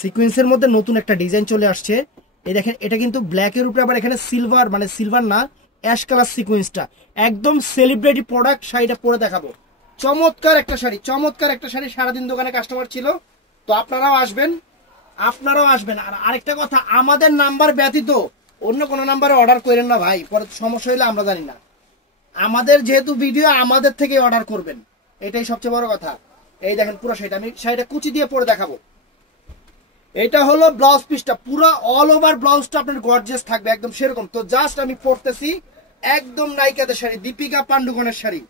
সিকোয়েন্সের মধ্যে নতুন একটা ডিজাইন চলে আসছে। এই দেখেন, এটা কিন্তু ব্ল্যাকের উপরে আবার এখানে সিলভার, মানে সিলভার না, অ্যাশ কালার সিকোয়েন্সটা একদম সেলিব্রিটি প্রোডাক্ট। শাড়িটা পরে দেখাবো। চমৎকার একটা শাড়ি, চমৎকার একটা শাড়ি। সারাদিন দোকানে কাস্টমার ছিল, তো আপনারাও আসবেন, আপনারাও আসবেন। আর আরেকটা কথা, আমাদের নাম্বার ব্যতীত অন্য কোনো নাম্বারে অর্ডার করেন না ভাই, পরে সমস্যা হইলে আমরা জানি না। আমাদের যেহেতু ভিডিও, আমাদের থেকে অর্ডার করবেন, এটাই সবচেয়ে বড় কথা। এই দেখেন পুরো শাড়িটা, আমি শাড়িটা কুচি দিয়ে পরে দেখাবো। এটা হলো ব্লাউজ পিসটা, পুরো অল ওভার ব্লাউজটা আপনার গর্জিয়াস থাকবে একদম সেরকম। তো জাস্ট আমি পরতেছি একদম নায়িকাদের শাড়ি, দীপিকা পান্ডুকনের শাড়ি,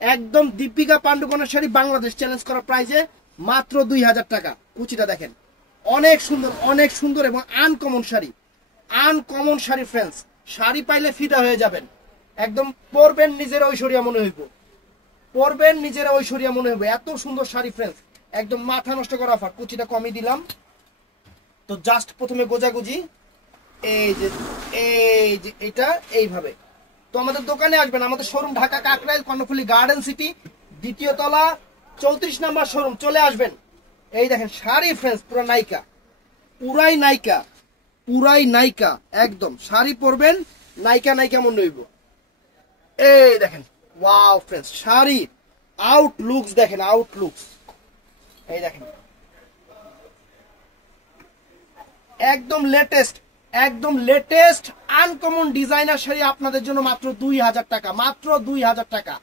একদম দীপিকা পান্ডুকনের শাড়ি, বাংলাদেশ চ্যালেঞ্জ করা প্রাইজে মাত্র 2000 টাকা। কুচিটা দেখেন, অনেক সুন্দর, অনেক সুন্দর এবং uncommon sari, uncommon sari friends. Sari পাইলে ফিদা হয়ে যাবেন, একদম পরবেন নিজের ঐশ্বরিয়া মনে হইব, পরবেন নিজের ঐশ্বরিয়া মনে হইব, এত সুন্দর শাড়ি ফ্রেন্ডস, একদম মাথা নষ্ট করা অফার। কুচিটা কমই দিলাম। তো জাস্ট প্রথমে গোজাগুজি, এই যে এটা এইভাবে। তো আমাদের দোকানে আসবেন, আমাদের showroom Dhaka Kakrail Karnaphuli garden city, দ্বিতীয় তলা, 34 নাম্বার শোরুম। চলে আসবেন। এই দেখেন শাড়ি ফ্রেন্ডস, পুরো নায়িকা, পুরাই নায়িকা, পুরাই নায়িকা একদম। শাড়ি পরবেন নায়িকা নায়িকা মনে হইব। এই দেখেন, ওয়াও ফ্রেন্ডস, শাড়ি আউটলুকস দেখেন, আউটলুকস। এই দেখেন একদম লেটেস্ট, একদম লেটেস্ট আনকমন ডিজাইনার শাড়ি আপনাদের জন্য মাত্র 2000 টাকা, মাত্র 2000 টাকা।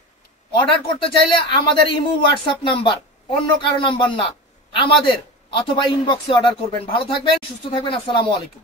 অর্ডার করতে চাইলে আমাদের ইমো হোয়াটসঅ্যাপ নাম্বার, অন্য কারো নাম্বার না, আমাদের, অথবা ইনবক্সে অর্ডার করবেন। ভালো থাকবেন, সুস্থ থাকবেন, আসসালামু আলাইকুম।